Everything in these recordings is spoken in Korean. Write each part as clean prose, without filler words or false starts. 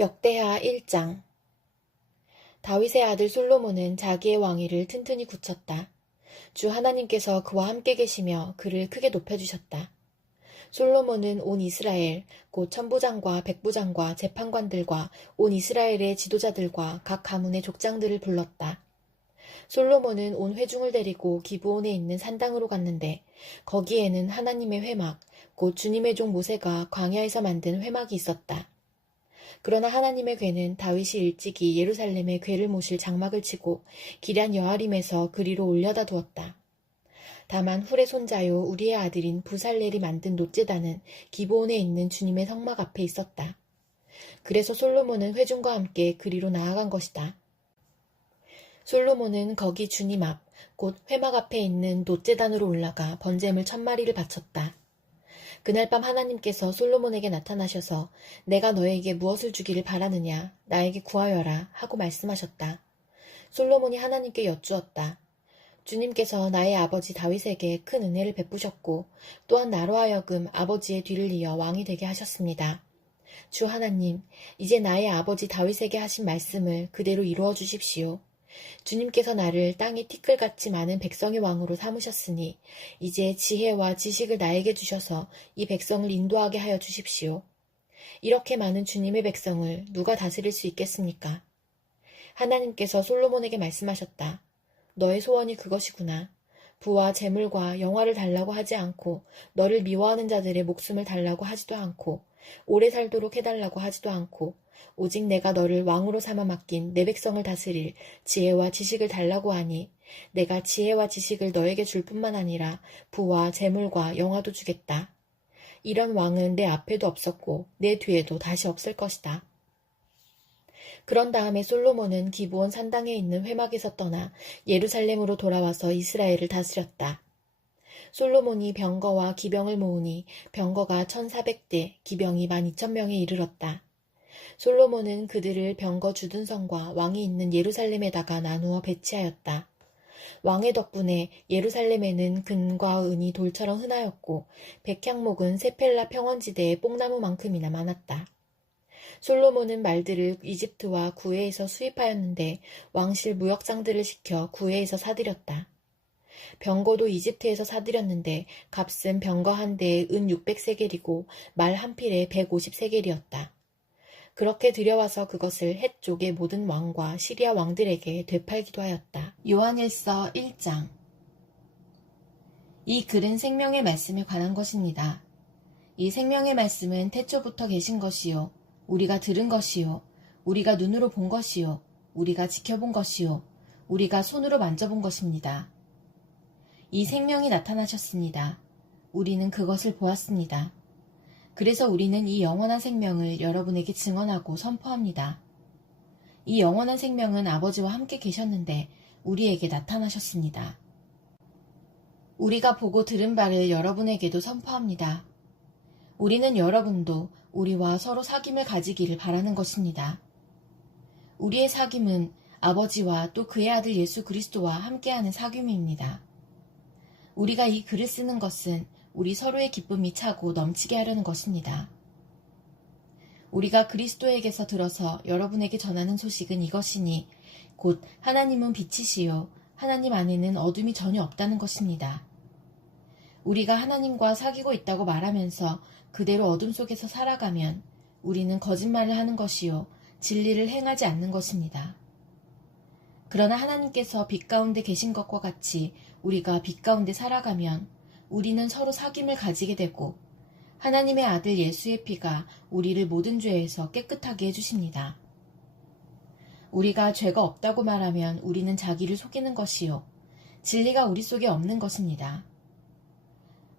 역대하 1장. 다윗의 아들 솔로몬은 자기의 왕위를 튼튼히 굳혔다. 주 하나님께서 그와 함께 계시며 그를 크게 높여주셨다. 솔로몬은 온 이스라엘, 곧 천부장과 백부장과 재판관들과 온 이스라엘의 지도자들과 각 가문의 족장들을 불렀다. 솔로몬은 온 회중을 데리고 기브온에 있는 산당으로 갔는데 거기에는 하나님의 회막, 곧 주님의 종 모세가 광야에서 만든 회막이 있었다. 그러나 하나님의 궤는 다윗이 일찍이 예루살렘에 궤를 모실 장막을 치고 기럇 여아림에서 그리로 올려다 두었다. 다만 훌의 손자요 우리의 아들인 부살렐이 만든 놋제단은 기브온에 있는 주님의 성막 앞에 있었다. 그래서 솔로몬은 회중과 함께 그리로 나아간 것이다. 솔로몬은 거기 주님 앞, 곧 회막 앞에 있는 놋제단으로 올라가 번제물 1000마리를 바쳤다. 그날 밤 하나님께서 솔로몬에게 나타나셔서 내가 너에게 무엇을 주기를 바라느냐 나에게 구하여라 하고 말씀하셨다. 솔로몬이 하나님께 여쭈었다. 주님께서 나의 아버지 다윗에게 큰 은혜를 베푸셨고 또한 나로 하여금 아버지의 뒤를 이어 왕이 되게 하셨습니다. 주 하나님, 이제 나의 아버지 다윗에게 하신 말씀을 그대로 이루어 주십시오. 주님께서 나를 땅의 티끌같이 많은 백성의 왕으로 삼으셨으니 이제 지혜와 지식을 나에게 주셔서 이 백성을 인도하게 하여 주십시오. 이렇게 많은 주님의 백성을 누가 다스릴 수 있겠습니까? 하나님께서 솔로몬에게 말씀하셨다. 너의 소원이 그것이구나. 부와 재물과 영화를 달라고 하지 않고 너를 미워하는 자들의 목숨을 달라고 하지도 않고 오래 살도록 해달라고 하지도 않고 오직 내가 너를 왕으로 삼아 맡긴 내 백성을 다스릴 지혜와 지식을 달라고 하니 내가 지혜와 지식을 너에게 줄 뿐만 아니라 부와 재물과 영화도 주겠다. 이런 왕은 내 앞에도 없었고 내 뒤에도 다시 없을 것이다. 그런 다음에 솔로몬은 기브온 산당에 있는 회막에서 떠나 예루살렘으로 돌아와서 이스라엘을 다스렸다. 솔로몬이 병거와 기병을 모으니 병거가 1400대, 기병이 12,000명에 이르렀다. 솔로몬은 그들을 병거 주둔성과 왕이 있는 예루살렘에다가 나누어 배치하였다. 왕의 덕분에 예루살렘에는 금과 은이 돌처럼 흔하였고 백향목은 세펠라 평원지대의 뽕나무만큼이나 많았다. 솔로몬은 말들을 이집트와 구해에서 수입하였는데 왕실 무역장들을 시켜 구해에서 사들였다. 병거도 이집트에서 사들였는데 값은 병거 한 대에 은 600세겔이고 말 한 필에 150세겔이었다. 그렇게 들여와서 그것을 헷 쪽의 모든 왕과 시리아 왕들에게 되팔기도 하였다. 요한일서 1장. 이 글은 생명의 말씀에 관한 것입니다. 이 생명의 말씀은 태초부터 계신 것이요 우리가 들은 것이요 우리가 눈으로 본 것이요 우리가 지켜본 것이요 우리가 손으로 만져본 것입니다. 이 생명이 나타나셨습니다. 우리는 그것을 보았습니다. 그래서 우리는 이 영원한 생명을 여러분에게 증언하고 선포합니다. 이 영원한 생명은 아버지와 함께 계셨는데 우리에게 나타나셨습니다. 우리가 보고 들은 바를 여러분에게도 선포합니다. 우리는 여러분도 우리와 서로 사귐을 가지기를 바라는 것입니다. 우리의 사귐은 아버지와 또 그의 아들 예수 그리스도와 함께하는 사귐입니다. 우리가 이 글을 쓰는 것은 우리 서로의 기쁨이 차고 넘치게 하려는 것입니다. 우리가 그리스도에게서 들어서 여러분에게 전하는 소식은 이것이니 곧 하나님은 빛이시요 하나님 안에는 어둠이 전혀 없다는 것입니다. 우리가 하나님과 사귀고 있다고 말하면서 그대로 어둠 속에서 살아가면 우리는 거짓말을 하는 것이요 진리를 행하지 않는 것입니다. 그러나 하나님께서 빛 가운데 계신 것과 같이 우리가 빛 가운데 살아가면 우리는 서로 사귐을 가지게 되고 하나님의 아들 예수의 피가 우리를 모든 죄에서 깨끗하게 해주십니다. 우리가 죄가 없다고 말하면 우리는 자기를 속이는 것이요 진리가 우리 속에 없는 것입니다.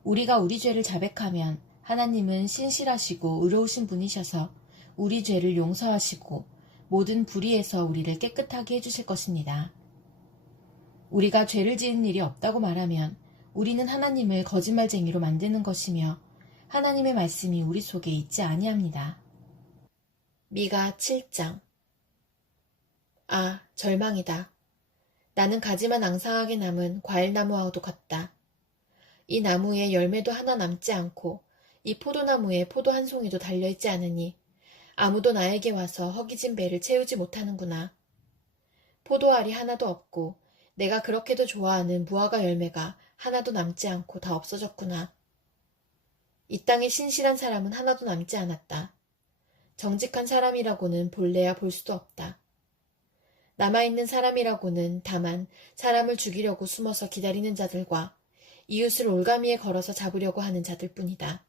우리가 우리 죄를 자백하면 하나님은 신실하시고 의로우신 분이셔서 우리 죄를 용서하시고 모든 불의에서 우리를 깨끗하게 해주실 것입니다. 우리가 죄를 지은 일이 없다고 말하면 우리는 하나님을 거짓말쟁이로 만드는 것이며 하나님의 말씀이 우리 속에 있지 아니합니다. 미가 7장. 아, 절망이다. 나는 가지만 앙상하게 남은 과일나무와도 같다. 이 나무에 열매도 하나 남지 않고 이 포도나무에 포도 한 송이도 달려있지 않으니 아무도 나에게 와서 허기진 배를 채우지 못하는구나. 포도알이 하나도 없고 내가 그렇게도 좋아하는 무화과 열매가 하나도 남지 않고 다 없어졌구나. 이 땅에 신실한 사람은 하나도 남지 않았다. 정직한 사람이라고는 볼래야 볼 수도 없다. 남아있는 사람이라고는 다만 사람을 죽이려고 숨어서 기다리는 자들과 이웃을 올가미에 걸어서 잡으려고 하는 자들뿐이다.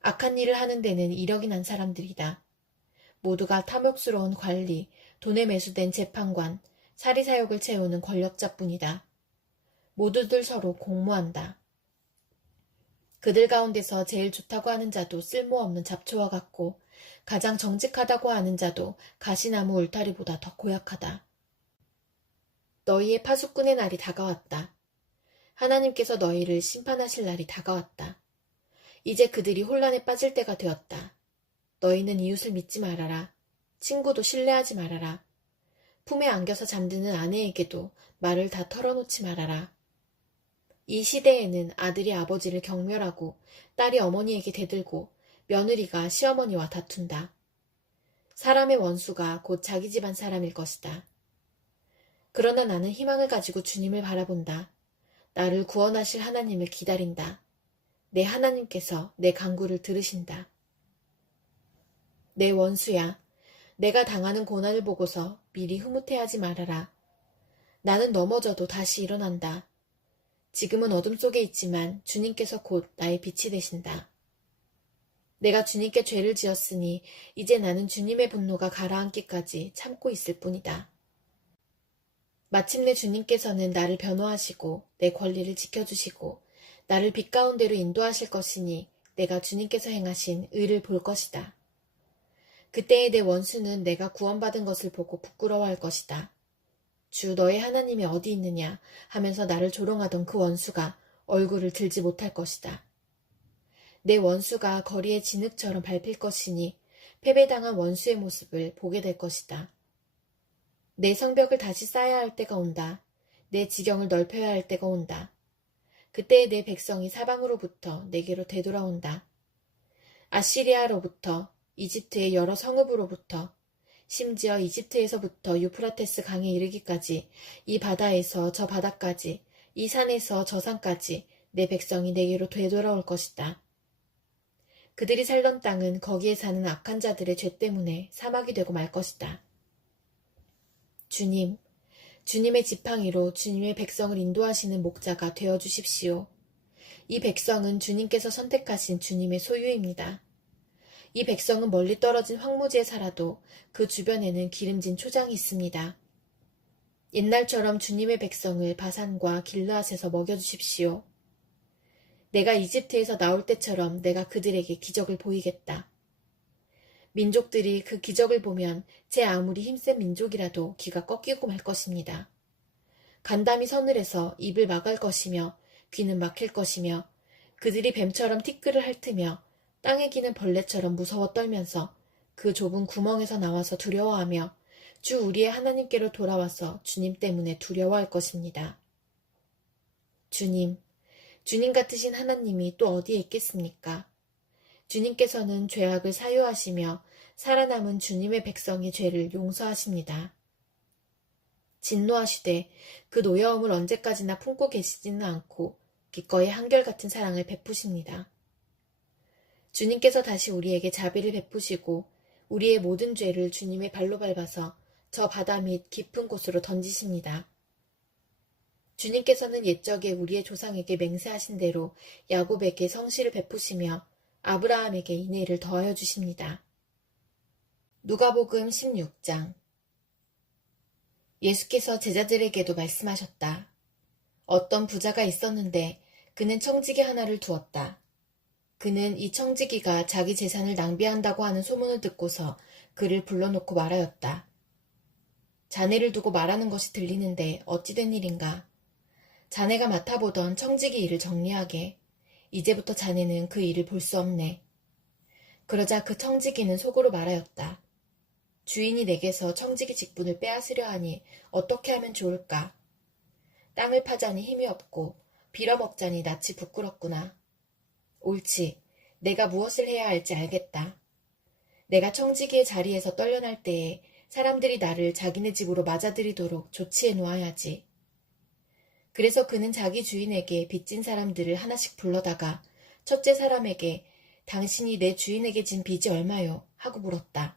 악한 일을 하는 데는 이력이 난 사람들이다. 모두가 탐욕스러운 관리, 돈에 매수된 재판관, 사리사욕을 채우는 권력자뿐이다. 모두들 서로 공모한다. 그들 가운데서 제일 좋다고 하는 자도 쓸모없는 잡초와 같고 가장 정직하다고 하는 자도 가시나무 울타리보다 더 고약하다. 너희의 파수꾼의 날이 다가왔다. 하나님께서 너희를 심판하실 날이 다가왔다. 이제 그들이 혼란에 빠질 때가 되었다. 너희는 이웃을 믿지 말아라. 친구도 신뢰하지 말아라. 품에 안겨서 잠드는 아내에게도 말을 다 털어놓지 말아라. 이 시대에는 아들이 아버지를 경멸하고 딸이 어머니에게 대들고 며느리가 시어머니와 다툰다. 사람의 원수가 곧 자기 집안 사람일 것이다. 그러나 나는 희망을 가지고 주님을 바라본다. 나를 구원하실 하나님을 기다린다. 내 하나님께서 내 간구를 들으신다. 내 원수야, 내가 당하는 고난을 보고서 미리 흐뭇해하지 말아라. 나는 넘어져도 다시 일어난다. 지금은 어둠 속에 있지만 주님께서 곧 나의 빛이 되신다. 내가 주님께 죄를 지었으니 이제 나는 주님의 분노가 가라앉기까지 참고 있을 뿐이다. 마침내 주님께서는 나를 변호하시고 내 권리를 지켜주시고 나를 빛 가운데로 인도하실 것이니 내가 주님께서 행하신 의를 볼 것이다. 그때의 내 원수는 내가 구원받은 것을 보고 부끄러워할 것이다. 주 너의 하나님이 어디 있느냐 하면서 나를 조롱하던 그 원수가 얼굴을 들지 못할 것이다. 내 원수가 거리의 진흙처럼 밟힐 것이니 패배당한 원수의 모습을 보게 될 것이다. 내 성벽을 다시 쌓아야 할 때가 온다. 내 지경을 넓혀야 할 때가 온다. 그때의 내 백성이 사방으로부터 내게로 되돌아온다. 아시리아로부터, 이집트의 여러 성읍으로부터, 심지어 이집트에서부터 유프라테스 강에 이르기까지 이 바다에서 저 바다까지, 이 산에서 저 산까지 내 백성이 내게로 되돌아올 것이다. 그들이 살던 땅은 거기에 사는 악한 자들의 죄 때문에 사막이 되고 말 것이다. 주님, 주님의 지팡이로 주님의 백성을 인도하시는 목자가 되어주십시오. 이 백성은 주님께서 선택하신 주님의 소유입니다. 이 백성은 멀리 떨어진 황무지에 살아도 그 주변에는 기름진 초장이 있습니다. 옛날처럼 주님의 백성을 바산과 길르앗에서 먹여주십시오. 내가 이집트에서 나올 때처럼 내가 그들에게 기적을 보이겠다. 민족들이 그 기적을 보면 제 아무리 힘센 민족이라도 귀가 꺾이고 말 것입니다. 간담이 서늘해서 입을 막을 것이며 귀는 막힐 것이며 그들이 뱀처럼 티끌을 핥으며 땅에 기는 벌레처럼 무서워 떨면서 그 좁은 구멍에서 나와서 두려워하며 주 우리의 하나님께로 돌아와서 주님 때문에 두려워할 것입니다. 주님 같으신 하나님이 또 어디에 있겠습니까? 주님께서는 죄악을 사유하시며 살아남은 주님의 백성의 죄를 용서하십니다. 진노하시되 그 노여움을 언제까지나 품고 계시지는 않고 기꺼이 한결같은 사랑을 베푸십니다. 주님께서 다시 우리에게 자비를 베푸시고 우리의 모든 죄를 주님의 발로 밟아서 저 바다 밑 깊은 곳으로 던지십니다. 주님께서는 옛적에 우리의 조상에게 맹세하신 대로 야곱에게 성실을 베푸시며 아브라함에게 인애를 더하여 주십니다. 누가복음 16장. 예수께서 제자들에게도 말씀하셨다. 어떤 부자가 있었는데 그는 청지기 하나를 두었다. 그는 이 청지기가 자기 재산을 낭비한다고 하는 소문을 듣고서 그를 불러놓고 말하였다. 자네를 두고 말하는 것이 들리는데 어찌 된 일인가? 자네가 맡아보던 청지기 일을 정리하게. 이제부터 자네는 그 일을 볼 수 없네. 그러자 그 청지기는 속으로 말하였다. 주인이 내게서 청지기 직분을 빼앗으려 하니 어떻게 하면 좋을까? 땅을 파자니 힘이 없고 빌어먹자니 낯이 부끄럽구나. 옳지. 내가 무엇을 해야 할지 알겠다. 내가 청지기의 자리에서 떨려날 때에 사람들이 나를 자기네 집으로 맞아들이도록 조치해 놓아야지. 그래서 그는 자기 주인에게 빚진 사람들을 하나씩 불러다가 첫째 사람에게 당신이 내 주인에게 진 빚이 얼마요? 하고 물었다.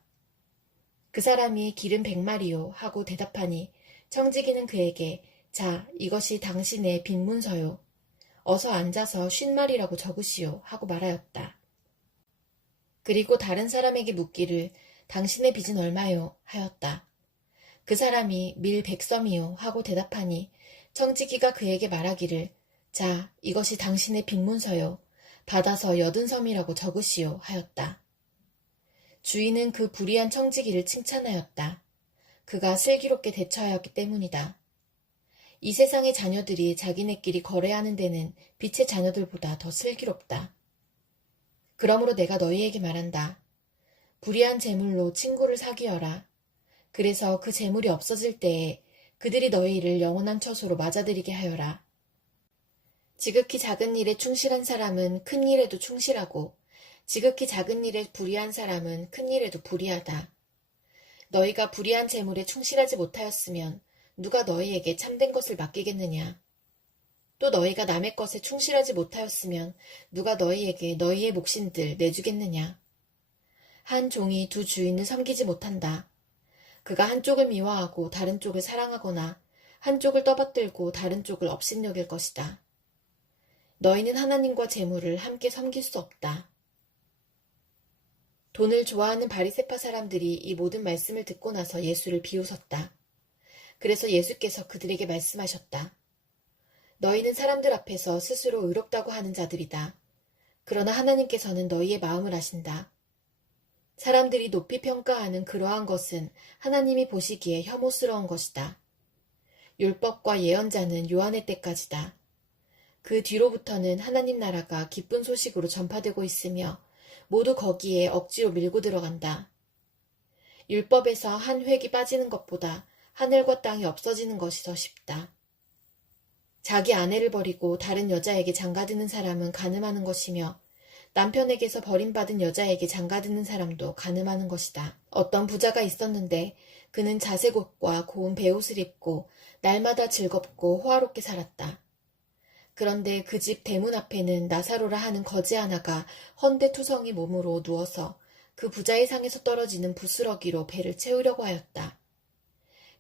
그 사람이 기름 100마리요 하고 대답하니 청지기는 그에게 자, 이것이 당신의 빚문서요. 어서 앉아서 50마리라고 적으시오 하고 말하였다. 그리고 다른 사람에게 묻기를 당신의 빚은 얼마요? 하였다. 그 사람이 밀 100섬이요 하고 대답하니 청지기가 그에게 말하기를 자, 이것이 당신의 빚문서요. 받아서 80섬이라고 적으시오 하였다. 주인은 그 불의한 청지기를 칭찬하였다. 그가 슬기롭게 대처하였기 때문이다. 이 세상의 자녀들이 자기네끼리 거래하는 데는 빛의 자녀들보다 더 슬기롭다. 그러므로 내가 너희에게 말한다. 불의한 재물로 친구를 사귀어라. 그래서 그 재물이 없어질 때에 그들이 너희를 영원한 처소로 맞아들이게 하여라. 지극히 작은 일에 충실한 사람은 큰 일에도 충실하고 지극히 작은 일에 불의한 사람은 큰 일에도 불의하다. 너희가 불의한 재물에 충실하지 못하였으면 누가 너희에게 참된 것을 맡기겠느냐. 또 너희가 남의 것에 충실하지 못하였으면 누가 너희에게 너희의 몫인들 내주겠느냐. 한 종이 두 주인을 섬기지 못한다. 그가 한쪽을 미워하고 다른 쪽을 사랑하거나 한쪽을 떠받들고 다른 쪽을 업신여길 것이다. 너희는 하나님과 재물을 함께 섬길 수 없다. 돈을 좋아하는 바리새파 사람들이 이 모든 말씀을 듣고 나서 예수를 비웃었다. 그래서 예수께서 그들에게 말씀하셨다. 너희는 사람들 앞에서 스스로 의롭다고 하는 자들이다. 그러나 하나님께서는 너희의 마음을 아신다. 사람들이 높이 평가하는 그러한 것은 하나님이 보시기에 혐오스러운 것이다. 율법과 예언자는 요한의 때까지다. 그 뒤로부터는 하나님 나라가 기쁜 소식으로 전파되고 있으며 모두 거기에 억지로 밀고 들어간다. 율법에서 한 획이 빠지는 것보다 하늘과 땅이 없어지는 것이 더 쉽다. 자기 아내를 버리고 다른 여자에게 장가드는 사람은 간음하는 것이며 남편에게서 버림받은 여자에게 장가드는 사람도 간음하는 것이다. 어떤 부자가 있었는데 그는 자색 옷과 고운 베옷을 입고 날마다 즐겁고 호화롭게 살았다. 그런데 그 집 대문 앞에는 나사로라 하는 거지 하나가 헌데투성이 몸으로 누워서 그 부자의 상에서 떨어지는 부스러기로 배를 채우려고 하였다.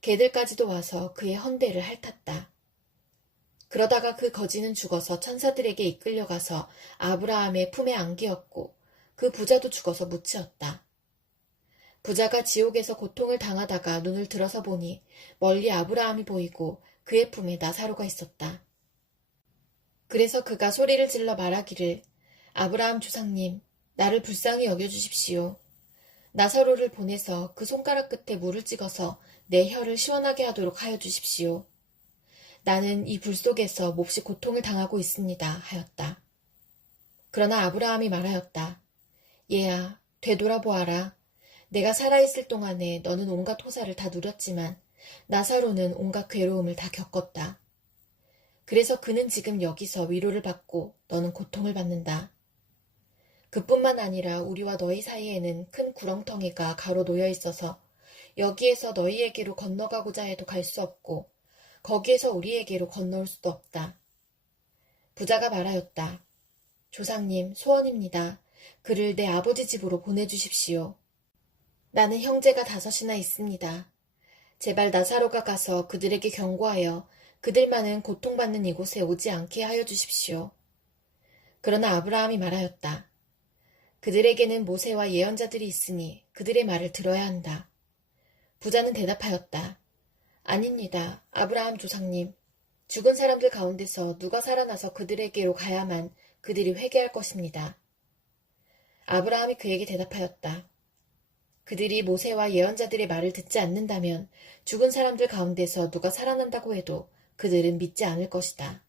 개들까지도 와서 그의 헌대를 핥았다. 그러다가 그 거지는 죽어서 천사들에게 이끌려가서 아브라함의 품에 안기었고 그 부자도 죽어서 묻히었다. 부자가 지옥에서 고통을 당하다가 눈을 들어서 보니 멀리 아브라함이 보이고 그의 품에 나사로가 있었다. 그래서 그가 소리를 질러 말하기를 아브라함 조상님, 나를 불쌍히 여겨주십시오. 나사로를 보내서 그 손가락 끝에 물을 찍어서 내 혀를 시원하게 하도록 하여 주십시오. 나는 이 불 속에서 몹시 고통을 당하고 있습니다. 하였다. 그러나 아브라함이 말하였다. 얘야, 되돌아보아라. 내가 살아있을 동안에 너는 온갖 호사를 다 누렸지만 나사로는 온갖 괴로움을 다 겪었다. 그래서 그는 지금 여기서 위로를 받고 너는 고통을 받는다. 그뿐만 아니라 우리와 너희 사이에는 큰 구렁텅이가 가로 놓여 있어서 여기에서 너희에게로 건너가고자 해도 갈 수 없고 거기에서 우리에게로 건너올 수도 없다. 부자가 말하였다. 조상님, 소원입니다. 그를 내 아버지 집으로 보내주십시오. 나는 형제가 5이나 있습니다. 제발 나사로가 가서 그들에게 경고하여 그들만은 고통받는 이곳에 오지 않게 하여 주십시오. 그러나 아브라함이 말하였다. 그들에게는 모세와 예언자들이 있으니 그들의 말을 들어야 한다. 부자는 대답하였다. 아닙니다. 아브라함 조상님. 죽은 사람들 가운데서 누가 살아나서 그들에게로 가야만 그들이 회개할 것입니다. 아브라함이 그에게 대답하였다. 그들이 모세와 예언자들의 말을 듣지 않는다면 죽은 사람들 가운데서 누가 살아난다고 해도 그들은 믿지 않을 것이다.